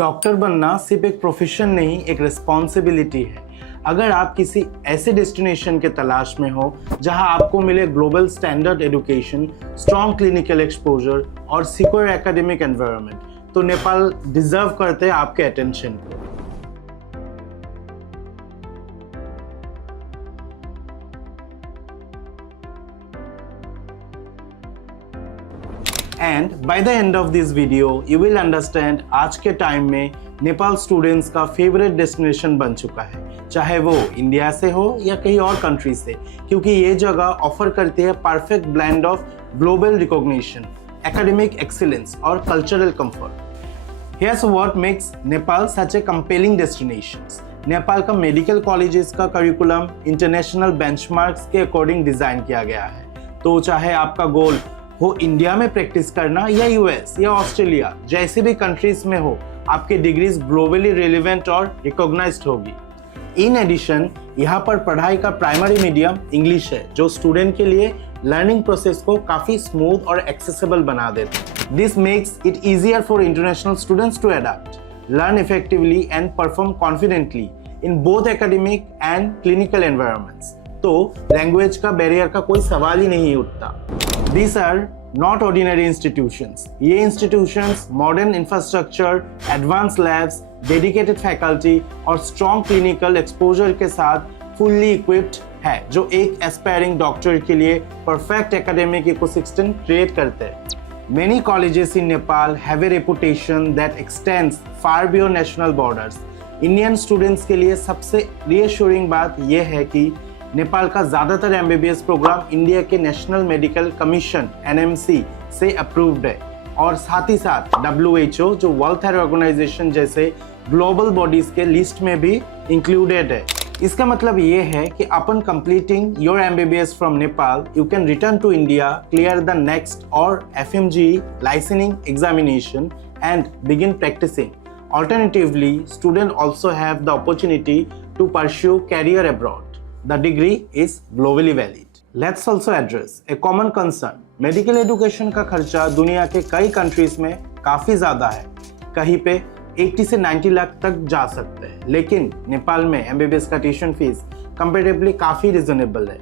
Doctor बनना सिर्फ एक प्रोफेशन नहीं, एक रिस्पॉन्सिबिलिटी है। अगर आप किसी ऐसे डेस्टिनेशन के तलाश में हो जहां आपको मिले global standard education, strong clinical exposure और सिक्योर एकेडमिक एनवायरनमेंट, तो नेपाल डिजर्व करते हैं आपके अटेंशन को। And by the end of this video you will understand आज के टाइम में नेपाल स्टूडेंट्स का फेवरेट डेस्टिनेशन बन चुका है, चाहे वो इंडिया से हो या कहीं और कंट्री से, क्योंकि ये जगह ऑफर करती है perfect blend of global recognition, academic excellence और cultural comfort. Here's what makes Nepal such a compelling destination. Nepal का मेडिकल कॉलेजेस का करिकुलम इंटरनेशनल बेंचमार्क्स के अकॉर्डिंग डिजाइन किया गया है। तो चाहे आपका गोल हो इंडिया में प्रैक्टिस करना या यूएस या ऑस्ट्रेलिया जैसे भी कंट्रीज में हो, आपके डिग्रीज ग्लोबली रिलेवेंट और रिकॉग्नाइज्ड होगी। इन एडिशन यहाँ पर पढ़ाई का प्राइमरी मीडियम इंग्लिश है, जो स्टूडेंट के लिए लर्निंग प्रोसेस को काफी स्मूथ और एक्सेसिबल बना देता है। This makes it easier for international students to adapt, learn effectively and perform confidently in both academic and clinical environments. तो लैंग्वेज का बैरियर का कोई सवाल ही नहीं उठता। These are not ordinary institutions. ये institutions modern infrastructure, advanced labs, dedicated faculty और strong clinical exposure के साथ fully equipped है, जो एक aspiring doctor के लिए perfect academic ecosystem create करते हैं। Many colleges in Nepal have a reputation that extends far beyond national borders. Indian students के लिए सबसे reassuring बात यह है कि नेपाल का ज्यादातर एमबीबीएस प्रोग्राम इंडिया के नेशनल मेडिकल कमीशन (NMC) से अप्रूव्ड है और साथ ही साथ WHO जो वर्ल्ड हेल्थ ऑर्गेनाइजेशन जैसे ग्लोबल बॉडीज के लिस्ट में भी इंक्लूडेड है। इसका मतलब ये है कि upon completing your MBBS from Nepal you can return to India, clear the NEXT और FMG licensing examination and begin practising. Alternatively, students also have the opportunity to pursue career abroad. The degree is globally valid. Let's also address a common concern. Medical education का खर्चा दुनिया के कई countries में काफी ज्यादा है, कहीं पे 80 से 90 लाख तक जा सकते हैं, लेकिन नेपाल में एमबीबीएस का ट्यूशन फीस कंपैरेटिवली काफी रिजनेबल है,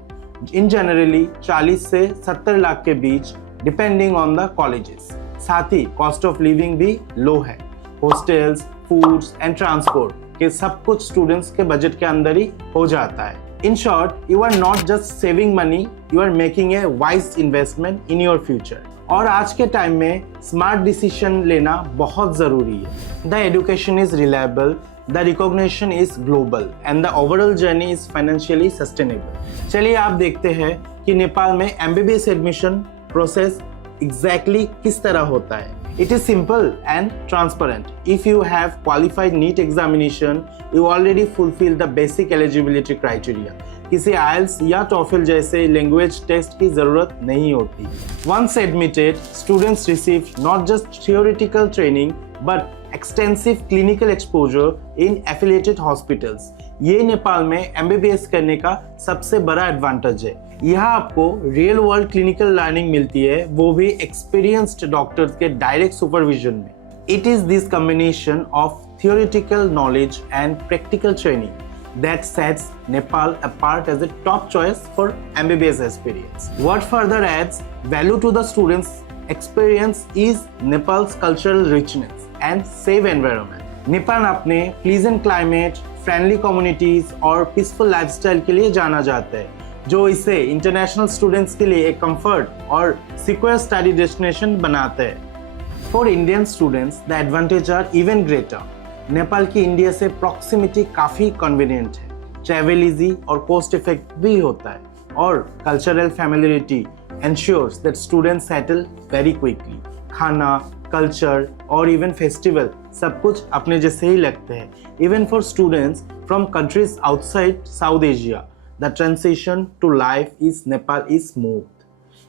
इन जनरली 40 से 70 लाख के बीच डिपेंडिंग ऑन द कॉलेजेस। साथ ही कॉस्ट ऑफ लिविंग भी लो है, हॉस्टल्स, फूड्स एंड ट्रांसपोर्ट के सब कुछ स्टूडेंट्स के बजट के अंदर ही हो जाता है। In short, you are not just saving money, you are making a wise investment in your future. और आज के टाइम में स्मार्ट डिसीजन लेना बहुत जरूरी है। The education is reliable, the recognition is global, and the overall journey is financially sustainable. चलिए आप देखते हैं कि नेपाल में MBBS एडमिशन प्रोसेस एग्जैक्टली किस तरह होता है। It is simple and transparent. If you have qualified NEET examination, you already fulfill the basic eligibility criteria. किसी IELTS या TOEFL जैसे लैंग्वेज टेस्ट की जरूरत नहीं होती। Once admitted, students receive not just theoretical training but extensive clinical exposure in affiliated hospitals. ये नेपाल में MBBS करने का सबसे बड़ा एडवांटेज है। यहाँ आपको रियल वर्ल्ड क्लिनिकल लर्निंग मिलती है, वो भी एक्सपीरियंस्ड डॉक्टर्स के डायरेक्ट सुपरविजन में। It is this combination of theoretical knowledge and practical training that sets Nepal apart as a top choice for MBBS experience. What further adds value to the students' experience is Nepal's cultural richness and safe environment. Nepal अपने pleasant climate, friendly communities और peaceful lifestyle के लिए जाना जाता है, जो इसे international students के लिए एक कंफर्ट और सिक्योर स्टडी डेस्टिनेशन बनाते हैं। For Indian students the advantage are even greater. Nepal की इंडिया से प्रॉक्सिमिटी काफी कन्वीनियंट है, ट्रैवल इजी और कॉस्ट इफेक्टिव भी होता है, और cultural familiarity ensures that students settle very quickly. खाना, कल्चर और इवन फेस्टिवल सब कुछ अपने जैसे ही लगते हैं। Even for students from countries outside South Asia, the transition to life in Nepal is smooth.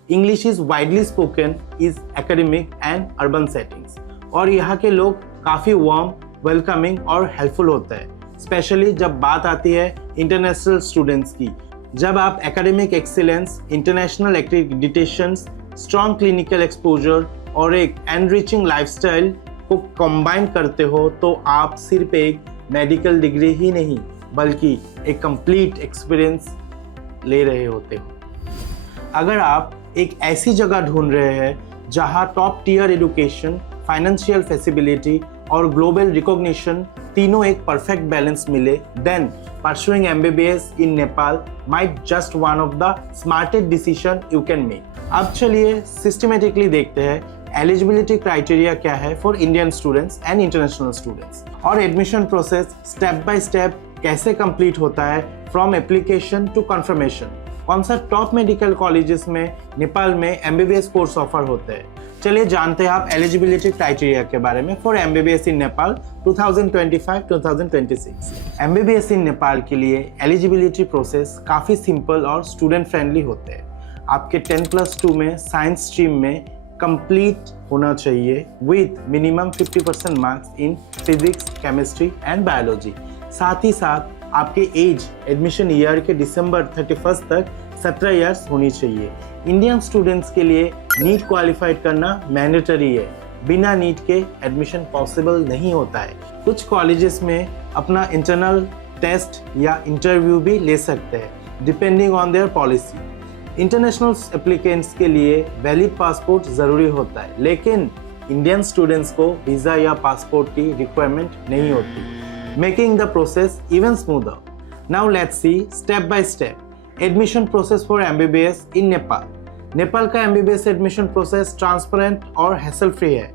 English is widely spoken in academic and urban settings. और यहाँ के लोग काफी warm, welcoming और helpful होते हैं, स्पेशली जब बात आती है इंटरनेशनल स्टूडेंट्स की। जब आप academic excellence, international accreditations, strong clinical exposure और एक एनरिचिंग लाइफस्टाइल को कंबाइन करते हो तो आप सिर्फ एक मेडिकल डिग्री ही नहीं बल्कि एक कंप्लीट एक्सपीरियंस ले रहे होते हो। अगर आप एक ऐसी जगह ढूंढ रहे हैं जहां top tier education, financial facility और ग्लोबल रिकॉग्निशन तीनों एक परफेक्ट बैलेंस मिले, then pursuing MBBS in Nepal might just one of the smartest decision you can make. अब चलिए सिस्टमेटिकली देखते हैं एलिजिबिलिटी क्राइटेरिया क्या है for Indian students and international students, और admission process step by step कैसे कंप्लीट होता है फ्रॉम एप्लीकेशन टू कंफर्मेशन। कौन सा टॉप मेडिकल कॉलेजेस में नेपाल में एमबीबीएस कोर्स ऑफर होते हैं। चलिए जानते हैं आप एलिजिबिलिटी क्राइटेरिया के बारे में for MBBS in Nepal 2025-2026। MBBS in Nepal के लिए एलिजिबिलिटी प्रोसेस काफ़ी सिंपल और स्टूडेंट फ्रेंडली होते हैं। आपके 10+2 में साइंस स्ट्रीम में कंप्लीट होना चाहिए with minimum 50% marks in physics, chemistry and biology. साथ ही साथ आपके एज एडमिशन ईयर के दिसंबर 31 तक 17 इयर्स होनी चाहिए। इंडियन स्टूडेंट्स के लिए नीट क्वालिफाइड करना मैंडेटरी है, बिना नीट के एडमिशन पॉसिबल नहीं होता है। कुछ कॉलेजेस में अपना इंटरनल टेस्ट या इंटरव्यू भी ले सकते हैं depending on their policy. International applicants के लिए वैलिड पासपोर्ट ज़रूरी होता है, लेकिन इंडियन स्टूडेंट्स को वीज़ा या पासपोर्ट की रिक्वायरमेंट नहीं होती, making the process even smoother. Now let's see step by step admission process for MBBS in Nepal. Nepal का MBBS एडमिशन प्रोसेस ट्रांसपेरेंट और हैसल फ्री है,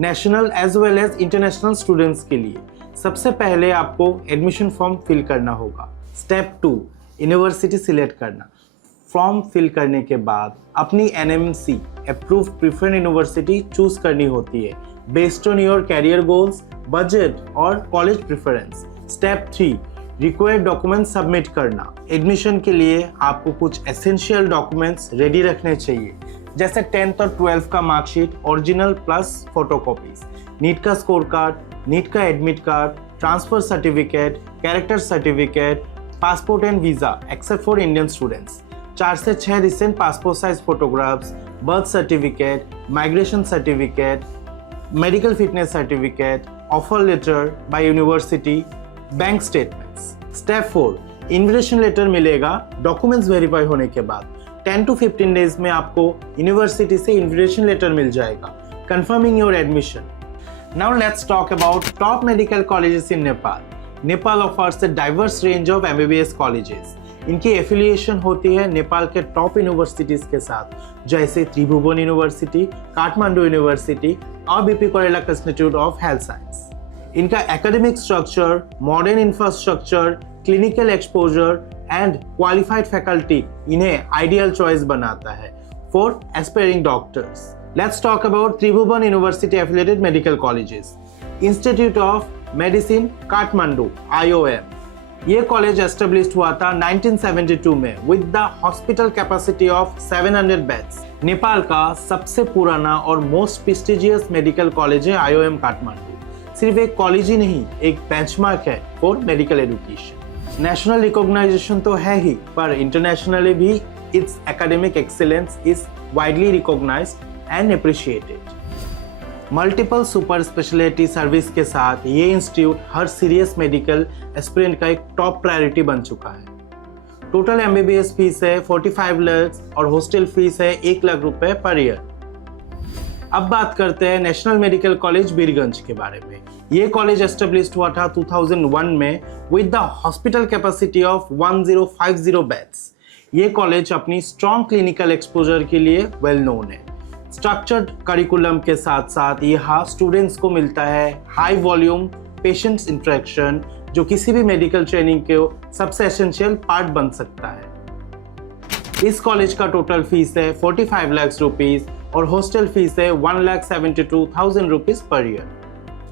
national as well as international students के लिए। सबसे पहले आपको एडमिशन फॉर्म फिल करना होगा। स्टेप 2 यूनिवर्सिटी सिलेक्ट करना। फॉर्म फिल करने के बाद अपनी NMC approved preferred university choose करनी होती है based on your career goals, budget और college preference. Step 3 required document submit करना। एडमिशन के लिए आपको कुछ एसेंशियल डॉक्यूमेंट्स रेडी रखने चाहिए, जैसे 10th और 12th का marksheet original plus photocopies, NEET का स्कोर कार्ड, नीट का admit card, transfer certificate, character certificate, passport and visa except for Indian students, 4 से 6 recent passport size photographs, birth certificate, migration certificate, medical fitness certificate, offer letter by university, bank statements. Step 4 invitation letter मिलेगा documents verify होने के बाद। 10 to 15 days में आपको university से invitation letter मिल जाएगा confirming your admission. Now let's talk about top medical colleges in Nepal. Nepal offers a diverse range of MBBS colleges. इनकी एफिलिएशन होती है नेपाल के टॉप यूनिवर्सिटीज के साथ, जैसे त्रिभुवन यूनिवर्सिटी, काठमांडू यूनिवर्सिटी और BP Koirala institute of health science. इनका academic structure, modern infrastructure, clinical exposure and qualified faculty इन्हें आइडियल चॉइस बनाता है for aspiring doctors. Let's talk about Tribhuvan university affiliated medical colleges. Institute of medicine Kathmandu IOM। ये college established हुआ था 1972 में with the hospital capacity of 700 beds. Nepal का सबसे पुराना और मोस्ट प्रेस्टिजियस मेडिकल कॉलेज है IOM काठमांडू। सिर्फ एक कॉलेज ही नहीं, एक बेंचमार्क है for medical education. National recognition तो है ही, पर इंटरनेशनली भी its academic excellence is widely recognised and appreciated. Multiple super speciality service के साथ ये इंस्टीट्यूट हर सीरियस मेडिकल एस्पिरेंट का एक टॉप प्रायोरिटी बन चुका है। टोटल एमबीबीएस फीस है 45 लाख और हॉस्टल फीस है 1 लाख रुपए पर ईयर। अब बात करते हैं नेशनल मेडिकल कॉलेज बीरगंज के बारे में। ये कॉलेज एस्टेब्लिश्ड हुआ था 2001 में with the hospital capacity of 1050 beds. ये कॉलेज अपनी स्ट्रॉन्ग क्लिनिकल एक्सपोजर के लिए वेल नोन है। स्ट्रक्चर्ड करिकुलम के साथ साथ यहाँ स्टूडेंट्स को मिलता है हाई वॉल्यूम पेशेंट्स इंटरेक्शन, जो किसी भी मेडिकल ट्रेनिंग के सबसे एसेंशियल पार्ट बन सकता है। इस कॉलेज का टोटल फीस है 45 लाख रुपीस और हॉस्टल फीस है 1,72,000 रुपीस पर ईयर।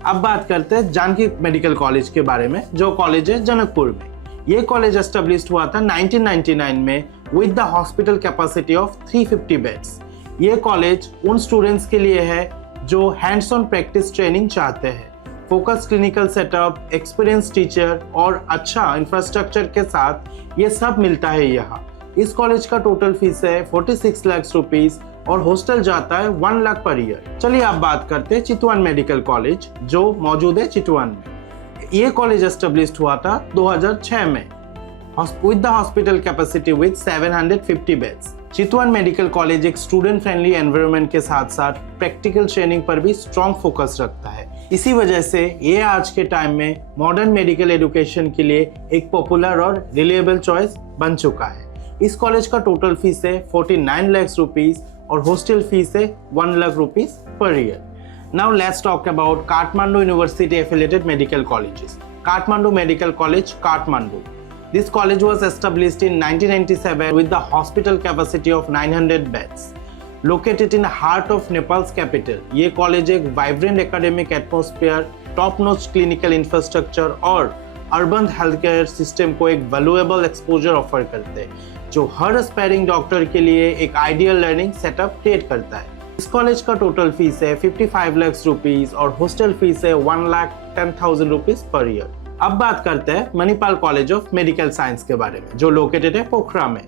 अब बात करते हैं जानकी मेडिकल कॉलेज के बारे में, जो कॉलेज है जनकपुर में। ये कॉलेज एस्टेब्लिश्ड हुआ था 1999 में with the hospital capacity of 350 beds. ये कॉलेज उन स्टूडेंट्स के लिए है जो हैंड्स ऑन प्रैक्टिस ट्रेनिंग चाहते हैं। Focus clinical setup, experience teacher और अच्छा इंफ्रास्ट्रक्चर के साथ ये सब मिलता है यहाँ। इस कॉलेज का टोटल फीस है 46 लाख रुपीस और हॉस्टल जाता है 1 लाख पर ईयर। चलिए आप बात करते हैं चितवन मेडिकल कॉलेज जो मौजूद है चितवन में। ये कॉलेज एस्टेब्लिश हुआ था 2006 में with the hospital capacity with 750 beds। Chitwan medical college एक स्टूडेंट फ्रेंडली एनवायरनमेंट के साथ साथ प्रैक्टिकल ट्रेनिंग पर भी स्ट्रॉन्ग फोकस रखता है। इसी वजह से ये आज के टाइम में मॉडर्न मेडिकल एजुकेशन के लिए एक पॉपुलर और रिलायबल चॉइस बन चुका है। इस कॉलेज का टोटल फीस है 49 लाख रुपीस और हॉस्टल फीस है 1 lakh rupees per year. Now let's talk about Kathmandu university affiliated medical colleges. Kathmandu medical college, Kathmandu. This college was established in 1997 with the hospital capacity of 900 beds. Located in the heart of Nepal's capital, ये college एक vibrant academic atmosphere, top notch clinical infrastructure और urban health care system को एक valuable exposure offer करते हैं जो हर aspiring doctor के लिए एक आइडियल लर्निंग सेटअप क्रिएट करता है। इस कॉलेज का टोटल फीस है 55 लाख रुपीस और हॉस्टल फीस है 1,10,000 रुपीस पर ईयर। अब बात करते हैं Manipal college of medical science के बारे में जो लोकेटेड है पोखरा में।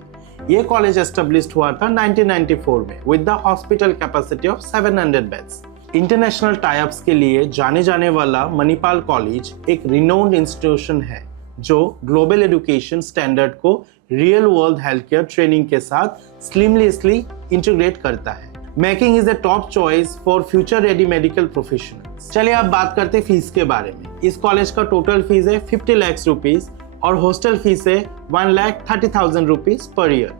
ये कॉलेज एस्टेब्लिश्ड हुआ था 1994 में with the hospital capacity of 700 beds. International types के लिए जाने जाने वाला मणिपाल कॉलेज एक रिनोन्ड इंस्टीट्यूशन है जो ग्लोबल एजुकेशन स्टैंडर्ड को real world health care training के साथ सीमलेसली इंटीग्रेट करता है, making is a top choice for future ready medical professionals. चलिए अब बात करते हैं फीस के बारे में। इस कॉलेज का टोटल फीस है 50 लाख रुपीस और हॉस्टल फीस है 1,30,000 rupees per year.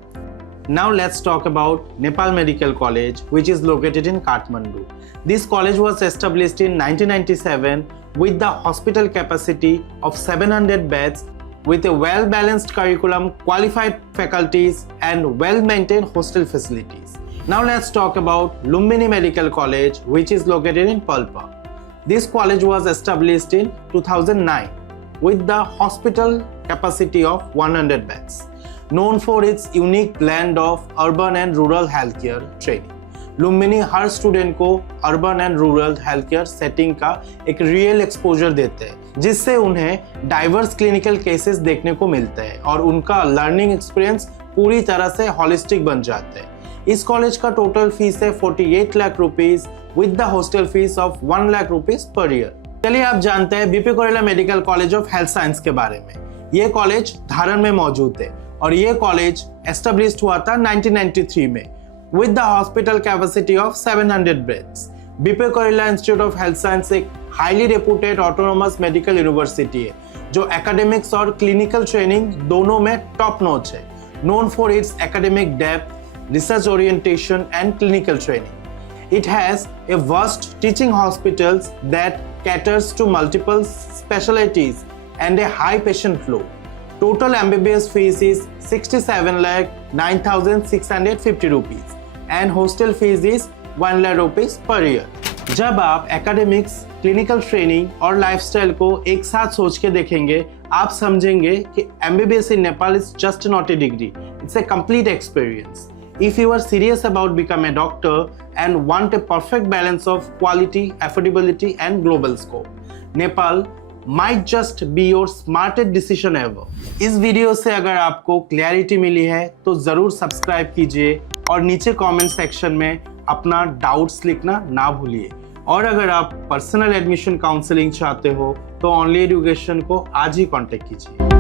Now let's talk about Nepal medical college which is located in Kathmandu. This college was established in 1997 with the hospital capacity of 700 beds with a well-balanced curriculum, qualified faculties and well-maintained hostel facilities. Now let's talk about Lumbini Medical College which is located in Palpa. This college was established in 2009 with the hospital capacity of 100 beds, known for its unique blend of urban and rural healthcare training. Lumbini हर student को urban and rural health care setting का एक real exposure देते हैं जिससे उन्हें diverse clinical cases देखने को मिलते हैं और उनका लर्निंग एक्सपीरियंस पूरी तरह से हॉलिस्टिक बन जाते हैं। इस कॉलेज का टोटल फीस है 48 lakh rupees with the hostel fees of 1 lakh rupees per year. चलिए आप जानते हैं बीपी कोरेला medical college of health science के बारे में। ये कॉलेज धारण में मौजूद है और ये कॉलेज एस्टेब्लिश्ड हुआ था 1993 में with the hospital capacity of 700 beds. BP Koirala institute of health science एक highly reputed autonomous medical university है जो एकेडमिक्स और क्लिनिकल ट्रेनिंग दोनों में टॉप नॉच है, known for its academic depth, research orientation and clinical training. It has a vast teaching hospitals that caters to multiple specialties and a high patient flow. Total MBBS fees is 67 lakh 9,650 rupees and hostel fees is 1 lakh rupees per year. जब आप academics, clinical training और lifestyle को एक साथ सोच के देखेंगे आप समझेंगे कि MBBS in Nepal is just not a degree, it's a complete experience. If you are serious about becoming a doctor and want a perfect balance of quality, affordability and global scope, Nepal might just be your smartest decision ever. इस video से अगर आपको clarity मिली है तो ज़रूर subscribe कीजिए और नीचे कमेंट सेक्शन में अपना डाउट्स लिखना ना भूलिए। और अगर आप पर्सनल एडमिशन काउंसलिंग चाहते हो तो ऑनली एजुकेशन को आज ही कांटेक्ट कीजिए।